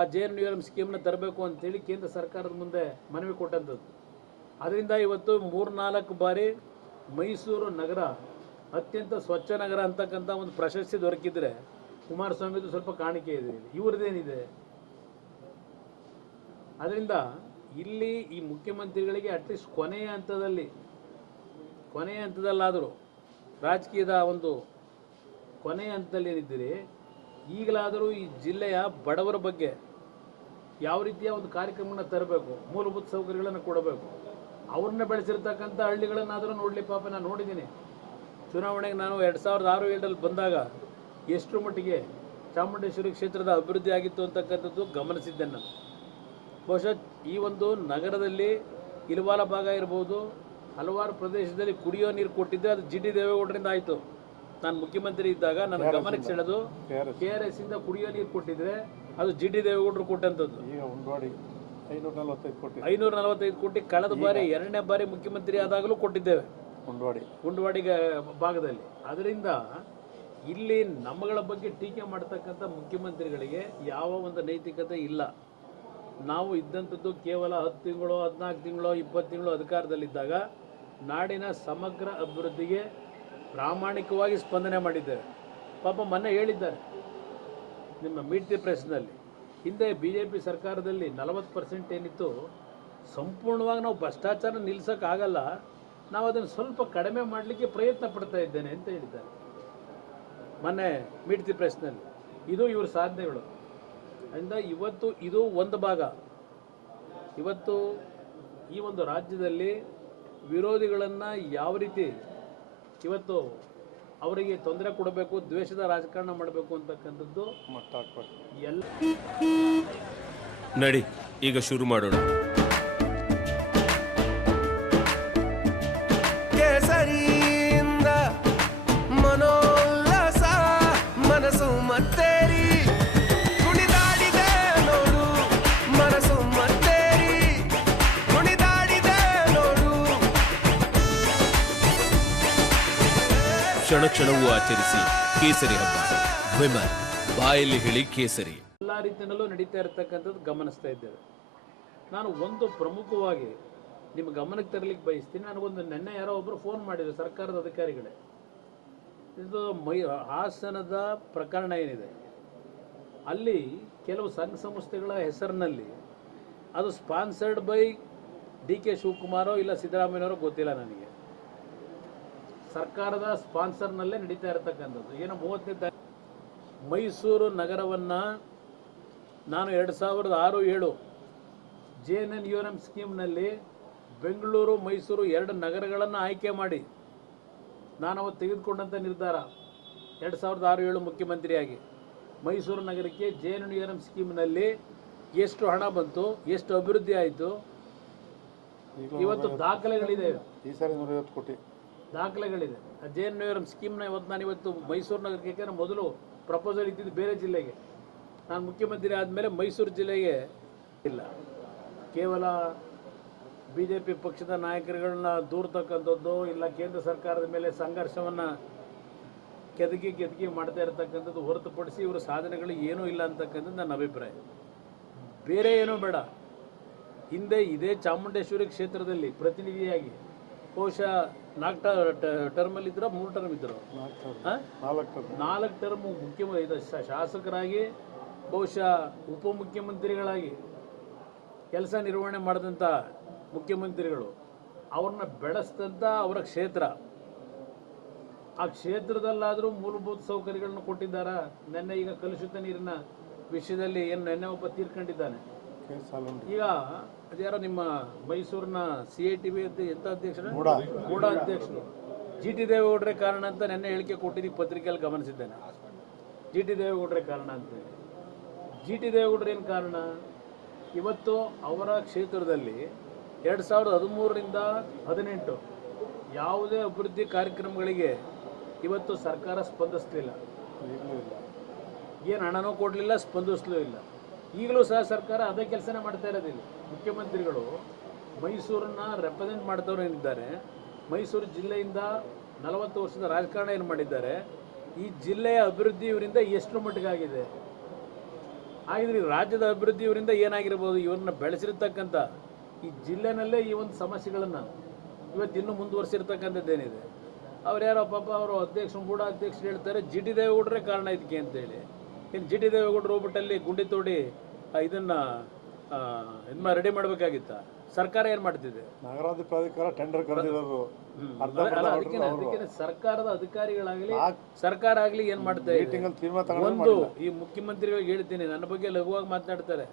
ಆ JNURM ಸ್ಕೀಮ್ನ ತರಬೇಕು ಅಂತೇಳಿ ಕೇಂದ್ರ ಸರ್ಕಾರದ ಮುಂದೆ ಮನವಿ ಕೊಟ್ಟಂಥದ್ದು. ಅದರಿಂದ ಇವತ್ತು 3-4 ಬಾರಿ ಮೈಸೂರು ನಗರ ಅತ್ಯಂತ ಸ್ವಚ್ಛ ನಗರ ಅಂತಕ್ಕಂಥ ಒಂದು ಪ್ರಶಸ್ತಿ ದೊರಕಿದ್ರೆ ಕುಮಾರಸ್ವಾಮಿದು ಸ್ವಲ್ಪ ಕಾಣಿಕೆ ಇದೆ, ಇವ್ರದ್ದೇನಿದೆ? ಅದರಿಂದ ಇಲ್ಲಿ ಈ ಮುಖ್ಯಮಂತ್ರಿಗಳಿಗೆ ಅಟ್ಲೀಸ್ಟ್ ಕೊನೆಯ ಹಂತದಲ್ಲಾದರೂ ರಾಜಕೀಯದ ಒಂದು ಕೊನೆಯ ಹಂತದಲ್ಲಿ ಏನಿದ್ದೀರಿ, ಈಗಲಾದರೂ ಈ ಜಿಲ್ಲೆಯ ಬಡವರ ಬಗ್ಗೆ ಯಾವ ರೀತಿಯ ಒಂದು ಕಾರ್ಯಕ್ರಮನ ತರಬೇಕು, ಮೂಲಭೂತ ಸೌಕರ್ಯಗಳನ್ನು ಕೊಡಬೇಕು, ಅವ್ರನ್ನ ಬೆಳೆಸಿರ್ತಕ್ಕಂಥ ಹಳ್ಳಿಗಳನ್ನಾದರೂ ನೋಡಲಿ. ಪಾಪ ನಾನು ನೋಡಿದ್ದೀನಿ ಚುನಾವಣೆಗೆ, ನಾನು 2006-7 ಬಂದಾಗ ಎಷ್ಟರ ಮಟ್ಟಿಗೆ ಚಾಮುಂಡೇಶ್ವರಿ ಕ್ಷೇತ್ರದ ಅಭಿವೃದ್ಧಿ ಆಗಿತ್ತು ಅಂತಕ್ಕಂಥದ್ದು ಗಮನಿಸಿದ್ದೇನೆ ನಾನು. ಬಹುಶಃ ಈ ಒಂದು ನಗರದಲ್ಲಿ ಇಲವಾಲ ಭಾಗ ಇರ್ಬೋದು, ಹಲವಾರು ಪ್ರದೇಶದಲ್ಲಿ ಕುಡಿಯೋ ನೀರು ಕೊಟ್ಟಿದ್ದೆ, ಅದು GT ದೇವೇಗೌಡರಿಂದ ಆಯಿತು. ನಾನು ಮುಖ್ಯಮಂತ್ರಿ ಇದ್ದಾಗ ನನ್ನ ಗಮನಕ್ಕೆ ಸೆಳೆದು KRS ಇಂದ ಕುಡಿಯೋ ನೀರು ಕೊಟ್ಟಿದ್ರೆ ಅದು GT ದೇವೇಗೌಡರು ಕೊಟ್ಟಂಥದ್ದು. 545 ಕೋಟಿ ಕಳೆದ ಬಾರಿ 2ನೇ ಬಾರಿ ಮುಖ್ಯಮಂತ್ರಿ ಆದಾಗಲೂ ಕೊಟ್ಟಿದ್ದೇವೆ ಗುಂಡ್ವಾಡಿ ಭಾಗದಲ್ಲಿ. ಅದರಿಂದ ಇಲ್ಲಿ ನಮ್ಮಗಳ ಬಗ್ಗೆ ಟೀಕೆ ಮಾಡ್ತಕ್ಕಂಥ ಮುಖ್ಯಮಂತ್ರಿಗಳಿಗೆ ಯಾವ ಒಂದು ನೈತಿಕತೆ ಇಲ್ಲ. ನಾವು ಇದ್ದಂಥದ್ದು ಕೇವಲ 10 ತಿಂಗಳು, 14 ತಿಂಗಳು, 20 ತಿಂಗಳು ಅಧಿಕಾರದಲ್ಲಿದ್ದಾಗ ನಾಡಿನ ಸಮಗ್ರ ಅಭಿವೃದ್ಧಿಗೆ ಪ್ರಾಮಾಣಿಕವಾಗಿ ಸ್ಪಂದನೆ ಮಾಡಿದ್ದೇವೆ. ಪಾಪ ಮೊನ್ನೆ ಹೇಳಿದ್ದಾರೆ ನಿಮ್ಮ ಮೀಟ್ ದಿ ಪ್ರೆಸ್ನಲ್ಲಿ, ಹಿಂದೆ BJP ಸರ್ಕಾರದಲ್ಲಿ 40% ಏನಿತ್ತು, ಸಂಪೂರ್ಣವಾಗಿ ನಾವು ಭ್ರಷ್ಟಾಚಾರ ನಿಲ್ಲಿಸೋಕ್ಕಾಗಲ್ಲ, ನಾವು ಅದನ್ನು ಸ್ವಲ್ಪ ಕಡಿಮೆ ಮಾಡಲಿಕ್ಕೆ ಪ್ರಯತ್ನ ಪಡ್ತಾ ಇದ್ದೇನೆ ಅಂತ ಹೇಳಿದ್ದಾರೆ ಮೊನ್ನೆ ಮೀಟ್ ದಿ ಪ್ರೆಸ್ನಲ್ಲಿ. ಇದು ಇವ್ರ ಸಾಧನೆಗಳು. ಅದರಿಂದ ಇವತ್ತು ಇದು ಒಂದು ಭಾಗ. ಇವತ್ತು ಈ ಒಂದು ರಾಜ್ಯದಲ್ಲಿ ವಿರೋಧಿಗಳನ್ನು ಯಾವ ರೀತಿ ಇವತ್ತು ಅವರಿಗೆ ತೊಂದರೆ ಕೊಡಬೇಕು, ದ್ವೇಷದ ರಾಜಕಾರಣ ಮಾಡಬೇಕು ಅಂತಕ್ಕಂಥದ್ದು ಎಲ್ಲ ನಡಿ ಈಗ ಶುರು ಮಾಡೋಣ. ಕೇಸರಿಯಿಂದ ಮನೋಲ್ಲಾಸ ಮನಸ್ಸು ಮತ್ತೇರಿ ಕುಣಿದಾಡಿದೆ ನೋಡು, ಮನಸ್ಸು ಮತ್ತೇರಿ ಕುಣಿದಾಡಿದೆ ನೋಡು. ಕ್ಷಣ ಕ್ಷಣವೂ ಆಚರಿಸಿ ಕೇಸರಿ ಹಬ್ಬ. ವಿಮಲ್ ಬಾಯಲ್ಲಿ ಹೇಳಿ ಕೇಸರಿ. ಎಲ್ಲ ರೀತಿಯಲ್ಲೂ ನಡೀತಾ ಇರತಕ್ಕಂಥದ್ದು ಗಮನಿಸ್ತಾ ಇದ್ದೇವೆ. ನಾನು ಒಂದು ಪ್ರಮುಖವಾಗಿ ನಿಮ್ಮ ಗಮನಕ್ಕೆ ತರಲಿಕ್ಕೆ ಬಯಸ್ತೀನಿ. ನನಗೊಂದು ನೆನ್ನೆ ಯಾರೋ ಒಬ್ಬರು ಫೋನ್ ಮಾಡಿದರು, ಸರ್ಕಾರದ ಅಧಿಕಾರಿಗಳೇ. ಇದು ಹಾಸನದ ಪ್ರಕರಣ ಏನಿದೆ, ಅಲ್ಲಿ ಕೆಲವು ಸಂಘ ಸಂಸ್ಥೆಗಳ ಹೆಸರಿನಲ್ಲಿ ಅದು ಸ್ಪಾನ್ಸರ್ಡ್ ಬೈ DK ಶಿವಕುಮಾರೋ ಇಲ್ಲ ಸಿದ್ದರಾಮಯ್ಯನವರೋ ಗೊತ್ತಿಲ್ಲ ನನಗೆ, ಸರ್ಕಾರದ ಸ್ಪಾನ್ಸರ್ನಲ್ಲೇ ನಡೀತಾ ಇರತಕ್ಕಂಥದ್ದು. ಏನೋ 30ನೇ ಮೈಸೂರು ನಗರವನ್ನು ನಾನು 2006-7 JNURM ಸ್ಕೀಮ್ನಲ್ಲಿ ಬೆಂಗಳೂರು ಮೈಸೂರು 2 ನಗರಗಳನ್ನು ಆಯ್ಕೆ ಮಾಡಿ ನಾನು ಅವತ್ತು ತೆಗೆದುಕೊಂಡಂಥ ನಿರ್ಧಾರ 2006-7 ಮುಖ್ಯಮಂತ್ರಿಯಾಗಿ ಮೈಸೂರು ನಗರಕ್ಕೆ JNURM ಸ್ಕೀಮ್ನಲ್ಲಿ ಎಷ್ಟು ಹಣ ಬಂತು, ಎಷ್ಟು ಅಭಿವೃದ್ಧಿ ಆಯಿತು, ಇವತ್ತು ದಾಖಲೆಗಳಿದೆ. ದಾಖಲೆಗಳಿದೆ. JNURM ಸ್ಕೀಮ್ನ ಇವತ್ತು ಮೈಸೂರು ನಗರಕ್ಕೆ ಮೊದಲು ಪ್ರಪೋಸಲ್ ಇದ್ದಿದ್ದು ಬೇರೆ ಜಿಲ್ಲೆಗೆ, ನಾನು ಮುಖ್ಯಮಂತ್ರಿ ಆದಮೇಲೆ ಮೈಸೂರು ಜಿಲ್ಲೆಗೆ ಇಲ್ಲ. ಕೇವಲ BJP ಪಕ್ಷದ ನಾಯಕರುಗಳನ್ನ ದೂರ್ತಕ್ಕಂಥದ್ದು, ಇಲ್ಲ ಕೇಂದ್ರ ಸರ್ಕಾರದ ಮೇಲೆ ಸಂಘರ್ಷವನ್ನು ಕೆದಕಿ ಮಾಡ್ತಾ ಇರತಕ್ಕಂಥದ್ದು ಹೊರತುಪಡಿಸಿ ಇವರ ಸಾಧನೆಗಳು ಏನೂ ಇಲ್ಲ ಅಂತಕ್ಕಂಥದ್ದು ನನ್ನ ಅಭಿಪ್ರಾಯ. ಬೇರೆ ಏನೂ ಬೇಡ. ಹಿಂದೆ ಇದೇ ಚಾಮುಂಡೇಶ್ವರಿ ಕ್ಷೇತ್ರದಲ್ಲಿ ಪ್ರತಿನಿಧಿಯಾಗಿ ಬಹುಶಃ 4 ಟರ್ಮಲ್ಲಿದ್ದರು, 3 ಟರ್ಮ್ ಇದ್ದರು, 4 ಟರ್ಮ್ ಶಾಸಕರಾಗಿ ಬಹುಶಃ ಉಪಮುಖ್ಯಮಂತ್ರಿಗಳಾಗಿ ಕೆಲಸ ನಿರ್ವಹಣೆ ಮಾಡಿದಂಥ ಮುಖ್ಯಮಂತ್ರಿಗಳು, ಅವ್ರನ್ನ ಬೆಳೆಸಿದಂಥ ಅವರ ಕ್ಷೇತ್ರ, ಆ ಕ್ಷೇತ್ರದಲ್ಲಾದರೂ ಮೂಲಭೂತ ಸೌಕರ್ಯಗಳನ್ನು ಕೊಟ್ಟಿದ್ದಾರಾ? ನೆನ್ನೆ ಈಗ ಕಲುಷಿತ ನೀರಿನ ವಿಷಯದಲ್ಲಿ ಏನು ನೆನ್ನೆ ಒಬ್ಬ ತೀರ್ಕೊಂಡಿದ್ದಾನೆ. ಈಗ ಅದ್ಯಾರೋ ನಿಮ್ಮ ಮೈಸೂರಿನ CITV ಎಂಥ ಅಧ್ಯಕ್ಷರು, ಕೂಡ ಅಧ್ಯಕ್ಷರು GT ದೇವೇಗೌಡರೇ ಕಾರಣ ಅಂತ ನೆನ್ನೆ ಹೇಳಿಕೆ ಕೊಟ್ಟಿದ್ದು ಪತ್ರಿಕೆಯಲ್ಲಿ ಗಮನಿಸಿದ್ದೇನೆ. GT ದೇವೇಗೌಡರೇ ಕಾರಣ ಅಂತೇಳಿ. GT ದೇವೇಗೌಡರು ಏನು ಕಾರಣ? ಇವತ್ತು ಅವರ ಕ್ಷೇತ್ರದಲ್ಲಿ 2013-18 ಯಾವುದೇ ಅಭಿವೃದ್ಧಿ ಕಾರ್ಯಕ್ರಮಗಳಿಗೆ ಇವತ್ತು ಸರ್ಕಾರ ಸ್ಪಂದಿಸಲಿಲ್ಲ. ಏನು ಹಣನೂ ಕೊಡಲಿಲ್ಲ, ಸ್ಪಂದಿಸಲೂ ಇಲ್ಲ. ಈಗಲೂ ಸಹ ಸರ್ಕಾರ ಅದೇ ಕೆಲಸನೇ ಮಾಡ್ತಾ ಇರೋದಿಲ್ಲ. ಮುಖ್ಯಮಂತ್ರಿಗಳು ಮೈಸೂರನ್ನು ರೆಪ್ರೆಸೆಂಟ್ ಮಾಡ್ತವ್ರು ಏನಿದ್ದಾರೆ, ಮೈಸೂರು ಜಿಲ್ಲೆಯಿಂದ 40 ವರ್ಷದ ರಾಜಕಾರಣ ಏನು ಮಾಡಿದ್ದಾರೆ, ಈ ಜಿಲ್ಲೆಯ ಅಭಿವೃದ್ಧಿ ಇವರಿಂದ ಎಷ್ಟು ಮಟ್ಟಿಗಾಗಿದೆ ಹಾಗಿದ್ರೆ ಈ ರಾಜ್ಯದ ಅಭಿವೃದ್ಧಿ ಇವರಿಂದ ಏನಾಗಿರ್ಬೋದು? ಇವ್ರನ್ನ ಬೆಳೆಸಿರ್ತಕ್ಕಂಥ ಈ ಜಿಲ್ಲೆನಲ್ಲೇ ಈ ಒಂದು ಸಮಸ್ಯೆಗಳನ್ನು ಇವತ್ತು ಇನ್ನೂ ಮುಂದುವರಿಸಿರ್ತಕ್ಕಂಥದ್ದೇನಿದೆ. ಅವ್ರು ಯಾರೋ ಪಾಪ ಅವರು ಅಧ್ಯಕ್ಷರು ಕೂಡ ಅಧ್ಯಕ್ಷರು ಹೇಳ್ತಾರೆ ಜಿ ಟಿ ದೇವೇಗೌಡರೇ ಕಾರಣ ಇದಕ್ಕೆ ಅಂತೇಳಿ. ಇನ್ನು ಜಿ ಟಿ ದೇವೇಗೌಡರು ಹೋಗ್ಬಿಟ್ಟಲ್ಲಿ ಗುಂಡಿ ತೋಡಿ ಇದನ್ನು ರೆಡಿ ಮಾಡಬೇಕಾಗಿತ್ತ? ಸರ್ಕಾರ ಏನು ಮಾಡ್ತಿದೆ? ನಗರಾಭಿವೃದ್ಧಿ ಪ್ರಾಧಿಕಾರ ಟೆಂಡರ್ ಕರೆದಿರೋದು ಅದಕ್ಕೆ ಸರ್ಕಾರದ ಅಧಿಕಾರಿಗಳಾಗಲಿ ಸರ್ಕಾರ ಆಗಲಿ ಏನು ಮಾಡ್ತಾ ಇದೆ? ತೀರ್ಮಾನ ಒಂದು ಈ ಮುಖ್ಯಮಂತ್ರಿಗಳಿಗೆ ಹೇಳ್ತೀನಿ, ನನ್ನ ಬಗ್ಗೆ ಲಘುವಾಗಿ ಮಾತನಾಡ್ತಾರೆ.